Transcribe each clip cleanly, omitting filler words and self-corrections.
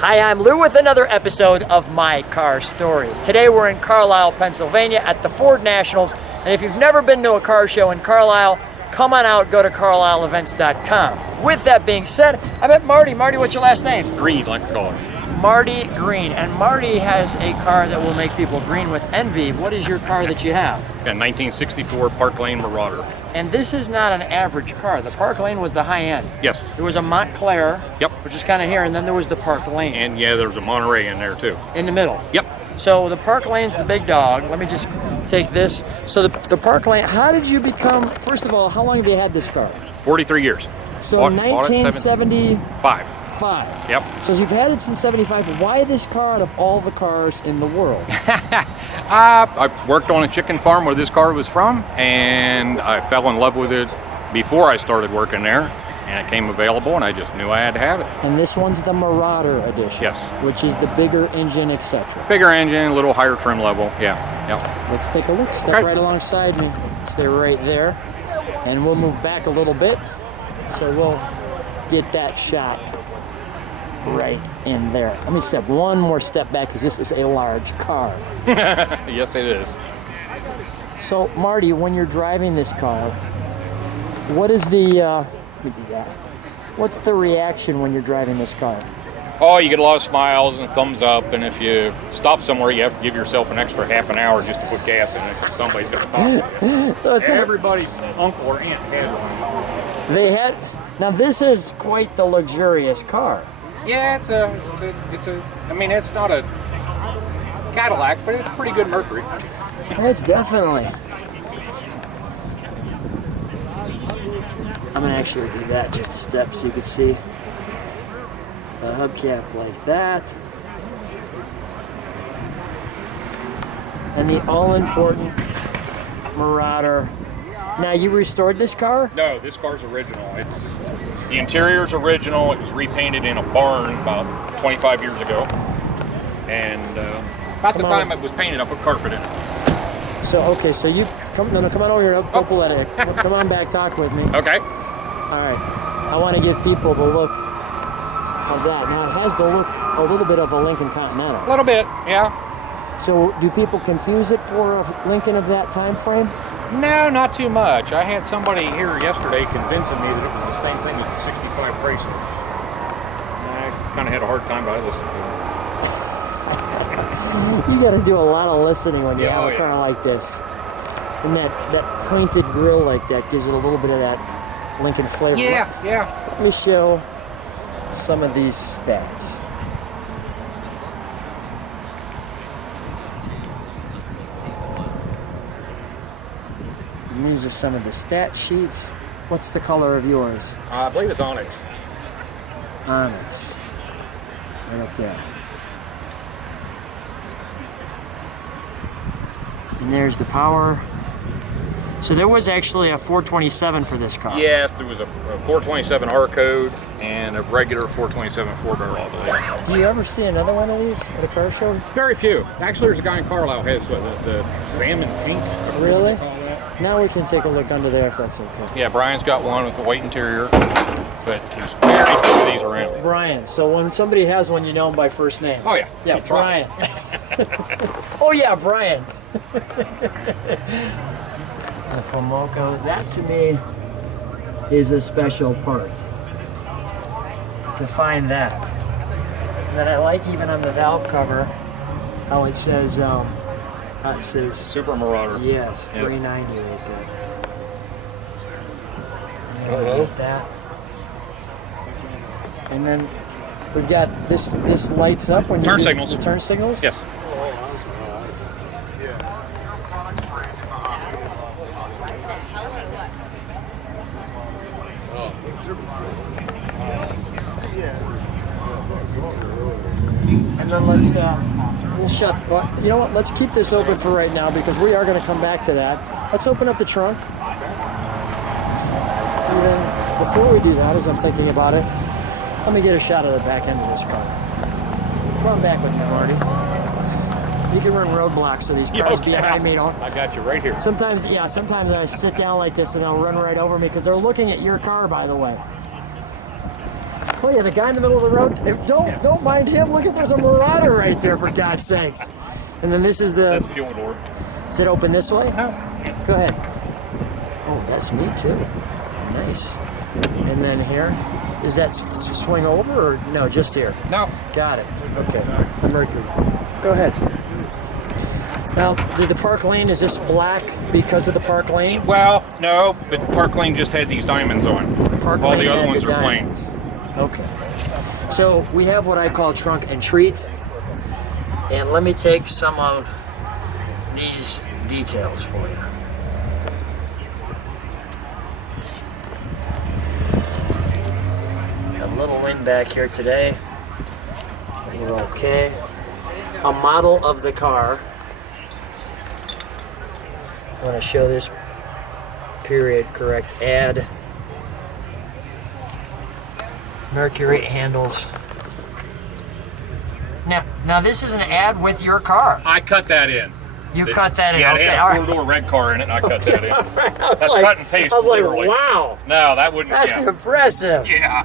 Hi, I'm Lou with another episode of My Car Story. Today we're in Carlisle, Pennsylvania at the Ford Nationals, and if you've never been to a car show in Carlisle, come on out, go to carlisleevents.com. With that being said, I met Marty. Marty, what's your last name? Green, like the color. Marty Green, and Marty has a car that will make people green with envy. What is your car that you have? A 1964 Park Lane Marauder. And this is not an average car. The Park Lane was the high end. Yes. There was a Montclair, Yep. which is kind of here, and then there was the Park Lane. And yeah, there's a Monterey in there too. In the middle. Yep. So the Park Lane's the big dog. Let me just take this. So the Park Lane, how did you become, first of all, how long have you had this car? 43 years. So Bought it 1975. 5. Yep. So you've had it since 75, but why this car out of all the cars in the world? I worked on a chicken farm where this car was from, and I fell in love with it before I started working there, and it came available, and I just knew I had to have it. And this one's the Marauder edition. Yes. Which is the bigger engine, etc. Bigger engine, a little higher trim level. Yeah. Yep. Let's take a look. Step Okay. right alongside me. Stay right there. And we'll move back a little bit. So we'll get that shot right in there. Let me step one more step back because this is a large car. Yes, it is. So Marty, when you're driving this car, what is the let me do that. What's the reaction when you're driving this car? Oh, you get a lot of smiles and thumbs up, and if you stop somewhere, you have to give yourself an extra half an hour just to put gas in it because somebody's going to talk to you. So it's Everybody's uncle or aunt had one. they had now this is quite the luxurious car. Yeah, it's a. I mean, it's not a Cadillac, but it's a pretty good Mercury. It's definitely. I'm gonna actually do that just a step so you can see the hubcap like that. And the all-important Marauder. Now you restored this car? No, this car's original. The interior's original. It was repainted in a barn about 25 years ago, and about the time it was painted, I put carpet in it. So okay, so you come on over here. Don't pull that in. Come on back, talk with me. Okay. All right. I want to give people the look of that. Now it has the look a little bit of a Lincoln Continental. A little bit, yeah. So do people confuse it for a Lincoln of that time frame? No, not too much. I had somebody here yesterday convincing me that it was the same thing as the 65 Chrysler. I kind of had a hard time, but I listened to it. You got to do a lot of listening when you Yeah, have a car like this. And that pointed grill like that gives it a little bit of that Lincoln flavor. Yeah. Let me show some of these stats. And these are some of the stat sheets. What's the color of yours? I believe it's Onyx. Onyx. Right up there. And there's the power. So there was actually a 427 for this car. Yes, there was a 427 R code and a regular 427 4-barrel, I believe. Do you ever see another one of these at a car show? Very few. Actually, there's a guy in Carlisle who has the salmon pink. I forget Really? what they call that. Now we can take a look under there if that's okay. Yeah, Brian's got one with the white interior, but there's very few of these around. Brian. So when somebody has one, you know him by first name. Oh, yeah. Yeah, You try. Brian. Oh yeah, Brian. The Fomoco, that to me is a special part. To find that. And then I like even on the valve cover how it says Super Marauder. yes, 390 right there. And then we get that. And then we've got this lights up when you Turn do signals. the turn signals? Yes. And then we'll shut, you know what, let's keep this open for right now because we are going to come back to that. Let's open up the trunk. And then before we do that, as I'm thinking about it, let me get a shot of the back end of this car. Come on back with me, Marty. You can run roadblocks so these cars behind me don't. I got you right here. Sometimes I sit down like this and they'll run right over me because they're looking at your car, by the way. Oh yeah, the guy in the middle of the road. Don't mind him. Look at, there's a Marauder right there, for God's sakes. And then this is That's the fuel door. Is it open this way? Oh. Go ahead. Oh, that's neat too. Nice. And then here, is that swing over or no? Just here. No. Got it. Okay. The Mercury. Go ahead. Now, the Park Lane, is this black because of the Park Lane? Well, no, but Park Lane just had these diamonds on. Park All Lane the other had ones the are plain. diamonds. Okay. So we have what I call trunk and treat. And let me take some of these details for you. A little wind back here today. We're okay. A model of the car. I want to show this period correct. Add Mercury handles. Now this is an ad with your car. I cut that in. You cut that in. Yeah, Okay, they all had right. a four-door red car in it, and I cut that in. That's That's cut and paste, I was like, literally. wow, No, that wouldn't. that's Yeah. impressive. Yeah.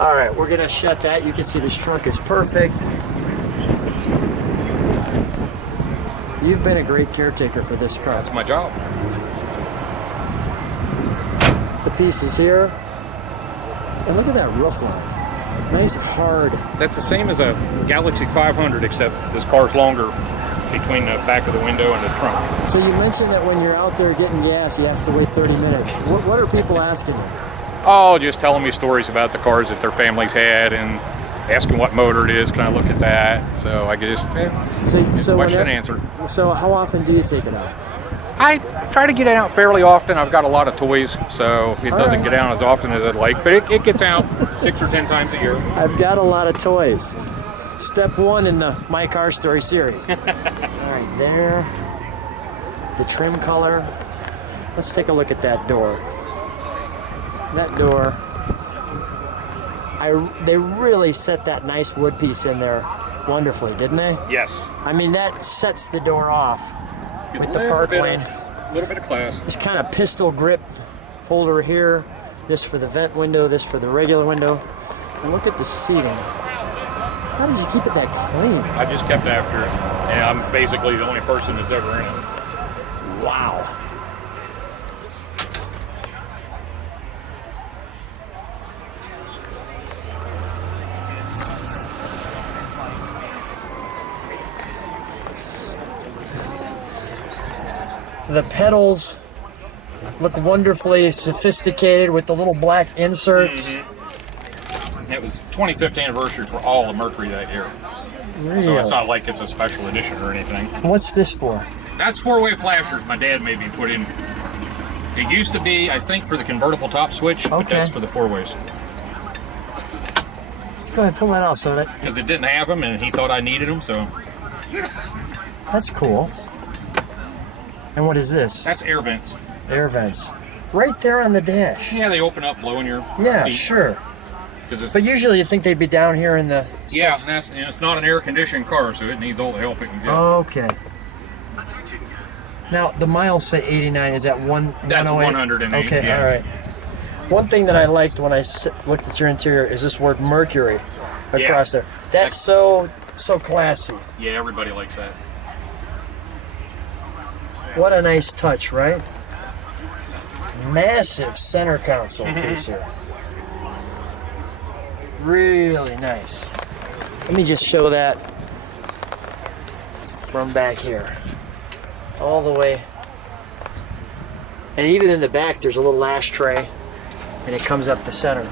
All right, we're gonna shut that. You can see this trunk is perfect. You've been a great caretaker for this car. That's my job. The pieces here, and look at that roof line. Nice hard. That's the same as a Galaxy 500, except this car's longer between the back of the window and the trunk. So you mentioned that when you're out there getting gas, you have to wait 30 minutes. What are people asking you? Oh, just telling me stories about the cars that their families had and asking what motor it is. Can I look at that? So I just So question and answer. So how often do you take it out? I try to get it out fairly often. I've got a lot of toys, so it doesn't right. get out as often as I'd like, but it gets out 6 or 10 times a year. I've got a lot of toys. Step one in the My Car Story series. All right, there. The trim color. Let's take a look at that door. That door. They really set that nice wood piece in there wonderfully, didn't they? Yes. I mean, that sets the door off Get with a the little Park bit Lane. A little bit of class. This kind of pistol grip holder here. This for the vent window, this for the regular window. And look at the seating. How did you keep it that clean? I just kept after it, and I'm basically the only person that's ever in it. Wow. The pedals look wonderfully sophisticated with the little black inserts. It was 25th anniversary for all of Mercury that year. Really? So it's not like it's a special edition or anything. What's this for? That's four-way flashers my dad made me put in. It used to be, I think, for the convertible top switch, but Okay. that's for the four-ways. Let's go ahead, pull that out. So Because it didn't have them, and he thought I needed them, so that's cool. And what is this? that's air vents. Air vents. Right there on the dash. Yeah, they open up, blowing your Yeah, feet. sure. 'Cause it's, But usually you think they'd be down here in the... yeah, and it's not an air-conditioned car, so it needs all the help it can get. Okay. Now, the miles say 89. Is that 108? That's 108, Okay, yeah. all right. One thing that I liked when I looked at your interior is this word Mercury across there. That's so classy. Yeah, everybody likes that. What a nice touch, right? Massive center console piece here. Really nice. Let me just show that from back here. All the way. And even in the back, there's a little ashtray, and it comes up the center.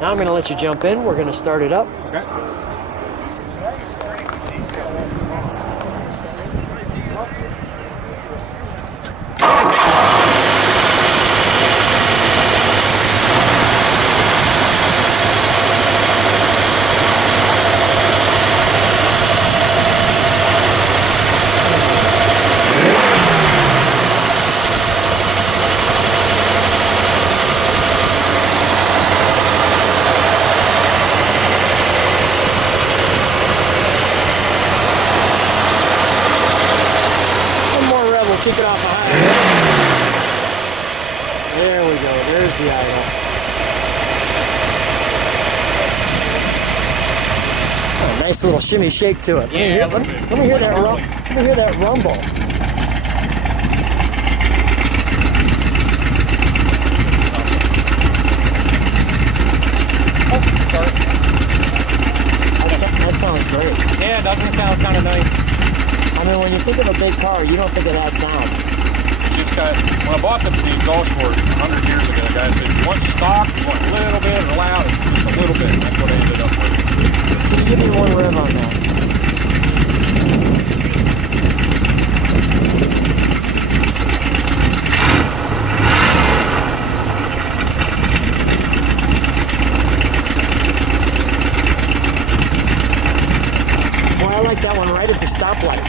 Now I'm going to let you jump in. We're going to start it up. Okay. nice little shimmy shake to it. Yeah, Let me hear that. Let me hear that rumble. That sounds great. Yeah, doesn't sound kind of nice. I mean, when you think of a big car, you don't think of that sound. Just got, when I bought the exhaust for it 100 years ago, the guy said, you want stock, you want a little bit, or loud, a little bit. That's what I ended up with. Can you give me one rev on that? Boy, I like that one right at the stoplight.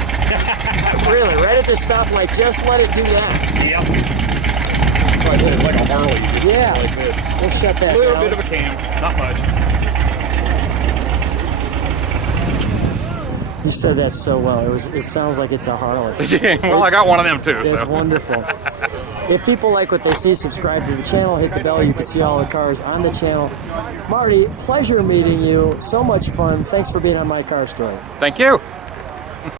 Really, right at the stoplight, just let it do that. Yep. That's why I said it's like a Harley. Just Yeah. like this. We'll shut that A little down. bit of a cam, not much. You said that so well. It sounds like it's a Harley. Well, I got one of them too. That's So. wonderful. If people like what they see, subscribe to the channel, hit the bell. You can see all the cars on the channel. Marty, pleasure meeting you. So much fun. Thanks for being on My Car Story. Thank you.